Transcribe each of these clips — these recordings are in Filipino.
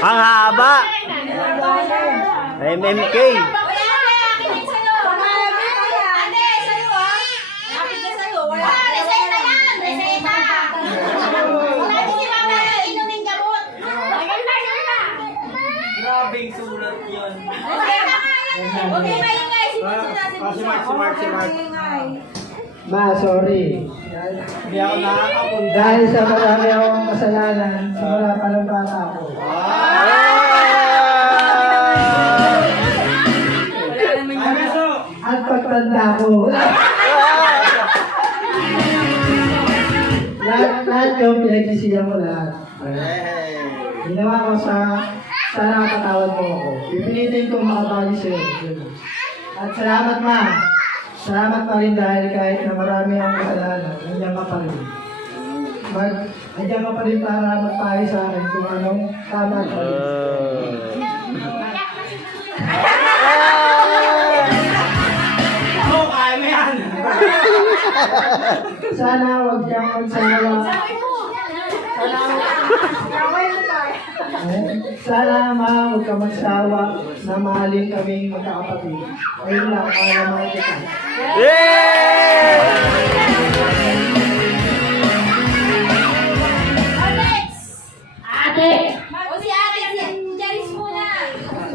Ang haba. MMK. Grabing sulat yun. Okay, maingay. Si Mark. Ma, sorry. Hindi ako nakakapunta. Dahil sa marami akong kasalanan, simula pa ng bata ako. At pagtanda ko. Lahat yung pinagsisiyan ko lahat. Ginawa ko sana katawad mo ako. Pipilitin kong makabali sa'yo. At salamat, ma. Salamat pa rin dahil kahit na marami ang kasalanan, nandiyan ka pa rin. Nandiyan ka pa rin para magpahay sa akin kung anong tama at mali. Oo, kaya mo yan. Sana huwag kang magsawa. Sana ma, huwag kang magsawa na mahalin kaming magkakapatid. Ayun lang, para makikita. Yay! Ate! O si ate, si Charis muna.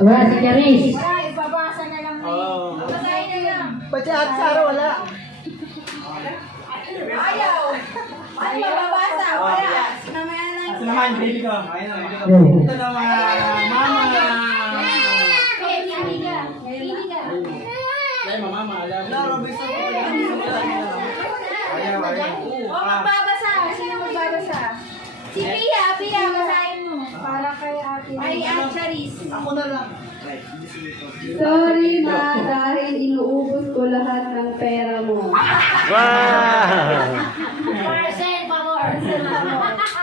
Wala si Charis. Wala, ipabasa na lang na yun. Basahin na lang. Ba't si Ate Sara wala? Ayaw. Ano mababasa? Wala. Mamaya na Ito lang. naman, baby ko. Ayun na, baby ko. Oh. Ito naman, mama. Okay, pili ka. Pili ka. Ay, mama, alam. Grabe sa ayaw. O, magbabasa. Sino magbabasa? Si Pia, basahin mo. Para kay ate. Ay, Ate Charis. Ako na lang. Sorry ma, dahil inuubos ko lahat ng pera mo. Wow! Percent, favor.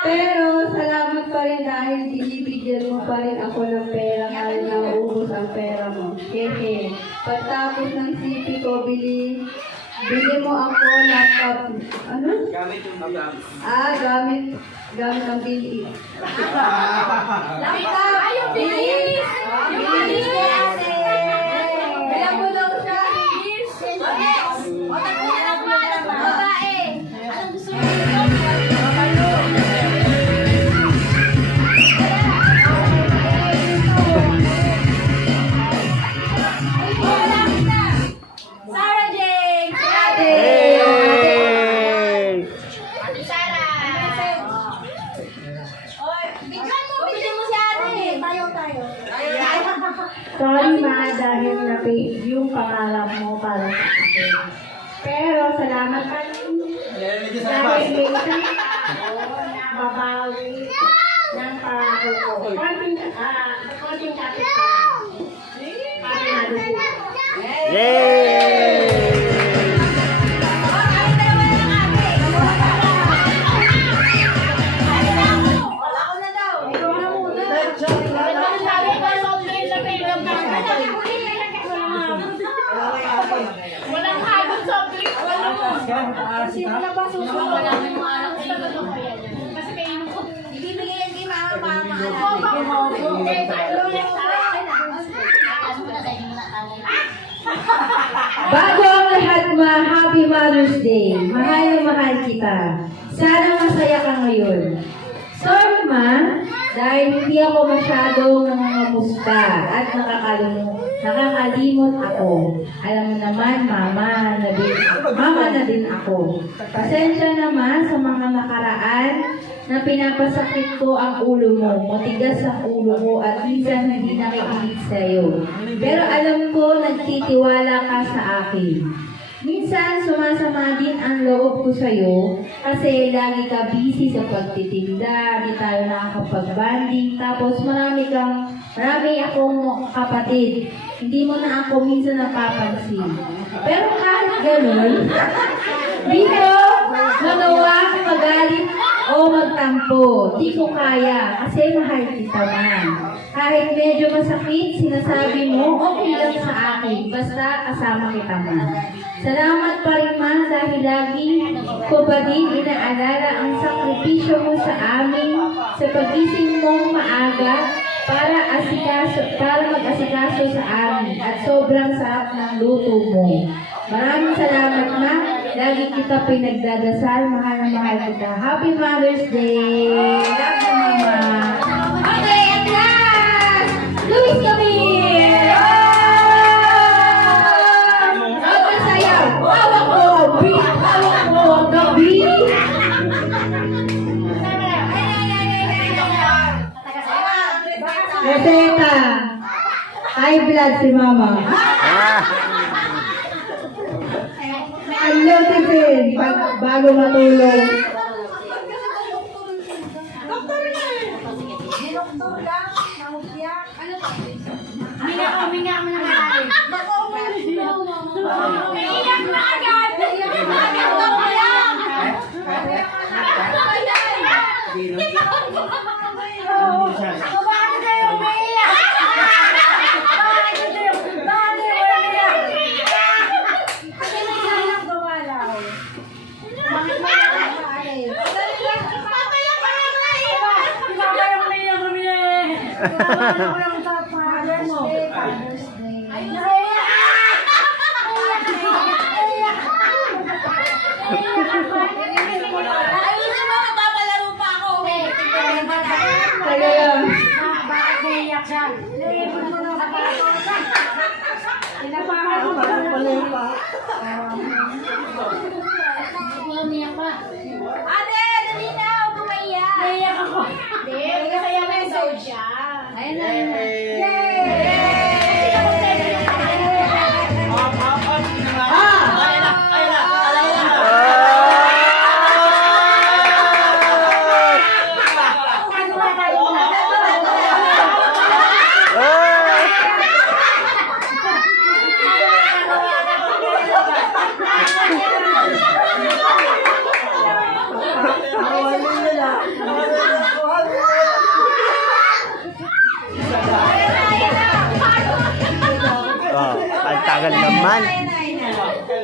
Pero salamat pa rin dahil binibigyan mo pa rin ako ng pera kahit nauubos ang pera mo. Hehe. Pagtapos ng CP ko, bili mo ako laptop. Ano? Gamit yung gamit. Gamit ang bili. Laptop. Ay, yung bilis. Yung bilis ni ate. Bilang mo daw siya. Okay. O, tapunan naman. Babae. Anong gusto mo? Sarah Jane. Yay! Ate Sarah. Oy, bigyan mo si ate. Tayo. Sorry ma, dahil na-page yung pangalan mo para sa akin. Pero salamat pa rin Medyo sa dahil labas. minsan babawi ng pangako ko. Konting kapit pa. Para nadusin. Yay! Ako na daw. Ikaw na muna. Walang hagod soft drink. Sino na ba susunod? Wala mo yung anak ko. Kasi kainin ko. Ibibigay yan kay mama para Bago ang lahat ma, Happy Mother's Day. Mahal na mahal kita. Sana masaya ka ngayon. Sorry ma, dahil hindi ako masyadong nangangamusta at nakakalimot ako. Alam mo naman, mama na din ako. Pasensya naman sa mga nakaraan na pinapasakit ko ang ulo mo. Matigas ang ulo mo at minsan hindi nakikinig sa'yo. Pero alam ko, nagtitiwala ka sa akin. Minsan, sumasama din ang loob ko sa'yo kasi lagi ka busy sa pagtitinda, di tayo nakakapag-banding, tapos marami akong kapatid. Hindi mo na ako minsan napapansin. Pero kahit ganun, dito, magawa ka magalit o magtampo. Di ko kaya kasi mahal kita man. Kahit medyo masakit, sinasabi mo, okay lang sa akin, basta kasama kita man. Salamat pa rin man dahil lagi ko pa din inaalala ang sakripisyo mo sa amin sa pagising mong maaga para mag-asikaso sa amin at sobrang sarap ng luto mo. Maraming salamat, Ma. Lagi kita pinagdadasal. Mahal na mahal kita. Happy Mother's Day! Love you, Mama. Okay, at last! Luis Camille! Ang sayaw! Hawak mo ang beat! Hawak mo ang gabi! Reseta! High blood si Mama. Ah. Hello, Tipin! Bago matulog. Huminga mo na nga. Umiiyak na agad. Bakit kayo umiiyak? Ayusin mo, magpapalaro pa ako. Taga lang. Bakit naiyak siya? Naiyak mo na kapalato. Tinapakan ko ba? Umiyak pa. Ate, dali na. Huwag kang maiyak. Naiyak ako. Hindi, kaya message siya. Ayun na. Oh, ang tagal naman.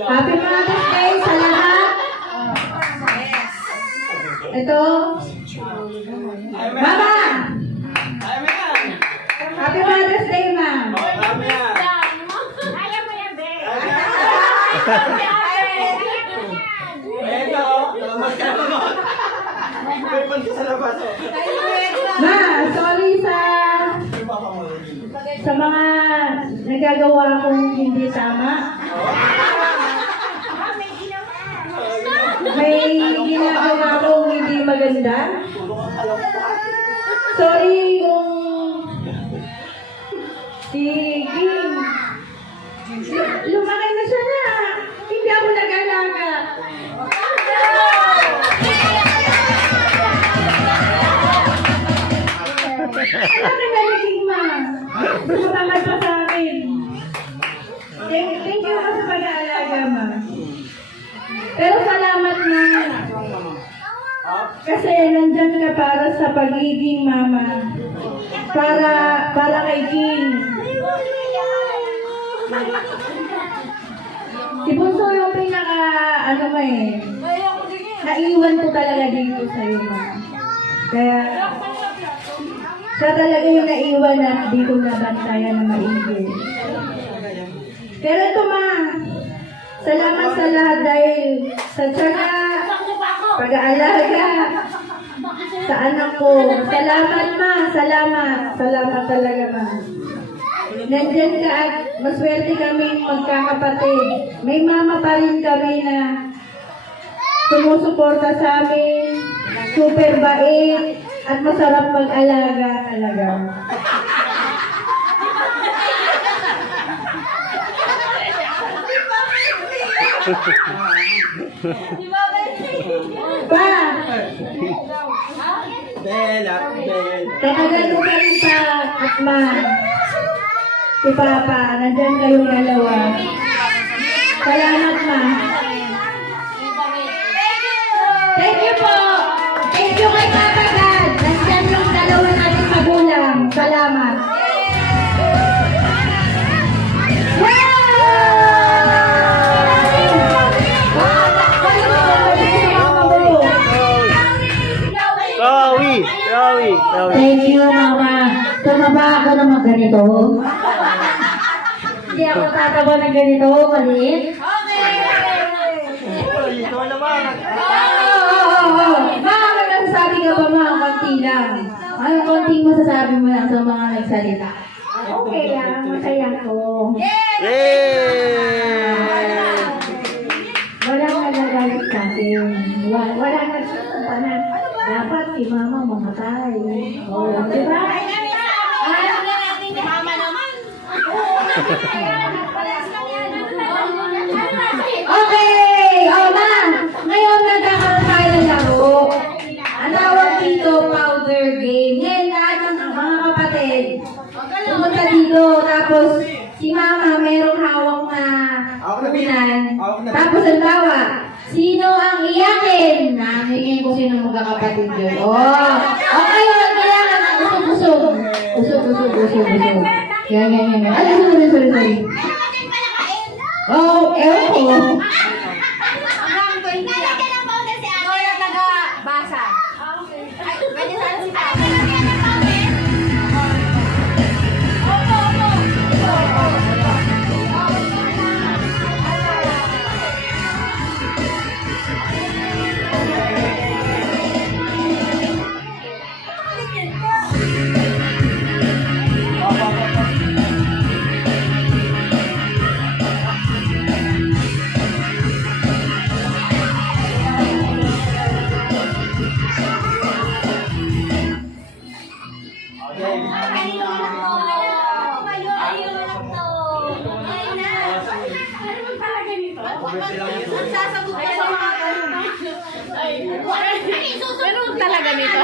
Happy Mother's Day sa lahat. Ito. Mama! Happy Mother's Day, Ma'am. Ayaw mo yan, be. Ma, sorry sa mga nagagawa kong hindi tama. May ginagawa kong hindi maganda. Sorry kung si Ging. Lumaki na siya na. Hindi ako nag-alaga. Ano na naging ma? Tumatangad pa sa akin. Thank you ma sa pag-aalaga, ma. Pero salamat na. Kasi nandyan ka para sa pagiging mama. Para kay King. Si Bunso yung pinaka, naiwan ko talaga dito sa'yo, ma. Kaya, siya talaga yung naiwan at di ko nabantayan na maigi. Pero ito, ma, salamat sa lahat dahil sa tiyaga, pag-aalaga sa anak ko. Salamat, ma. Salamat. Salamat talaga, ma. Nandyan ka at maswerte kami magkakapatid. May mama pa rin kami na sumusuporta sa amin. Super bait at masarap mag-alaga talaga. Pa! Tatagal ko pa rin pa at ma. Si Papa, nandyan kayong dalawa. Salamat, ma. Thank you po. Thank you kay Papa God. Nandyan yung dalawa natin magulang. Salamat. Rawi! Rawi! Rawi! Thank you, Mama. Tama ba ako naman ganito? Hindi ako tataba ng ganito, maliit. Ito naman. Oo. Mga nagsasabi ka ba mga konti lang? Anong konting masasabi mo lang sa mga nagsalita? Okay lang, masaya ko. Yay! Walang nagagalit sa akin. Walang nagsasampa na. Dapat si mama mamatay. Oo, di ba? Mama naman. Okay! Ma! Ngayon nagkakaroon tayo ng laro. Ang tawag dito, powder game. Ngayon lahat ng mga kapatid, pumunta dito. Tapos, si mama merong hawak na unan. Tapos, halimbawa, sino ang iyakin? Namingin ko sino magkakapatid yun. Oh! Okay, wag kailangan ng usog-usog. Usog. Yan. Ay, sorry. Oh, ewan ko. Hanggang 20 lang. Lola taga-basa. Ay, pwede saan si Tata? Meron talaga nito.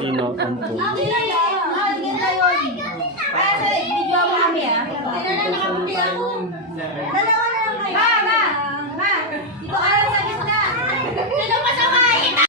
Sino ang po? Video mo kami ah. Dalawa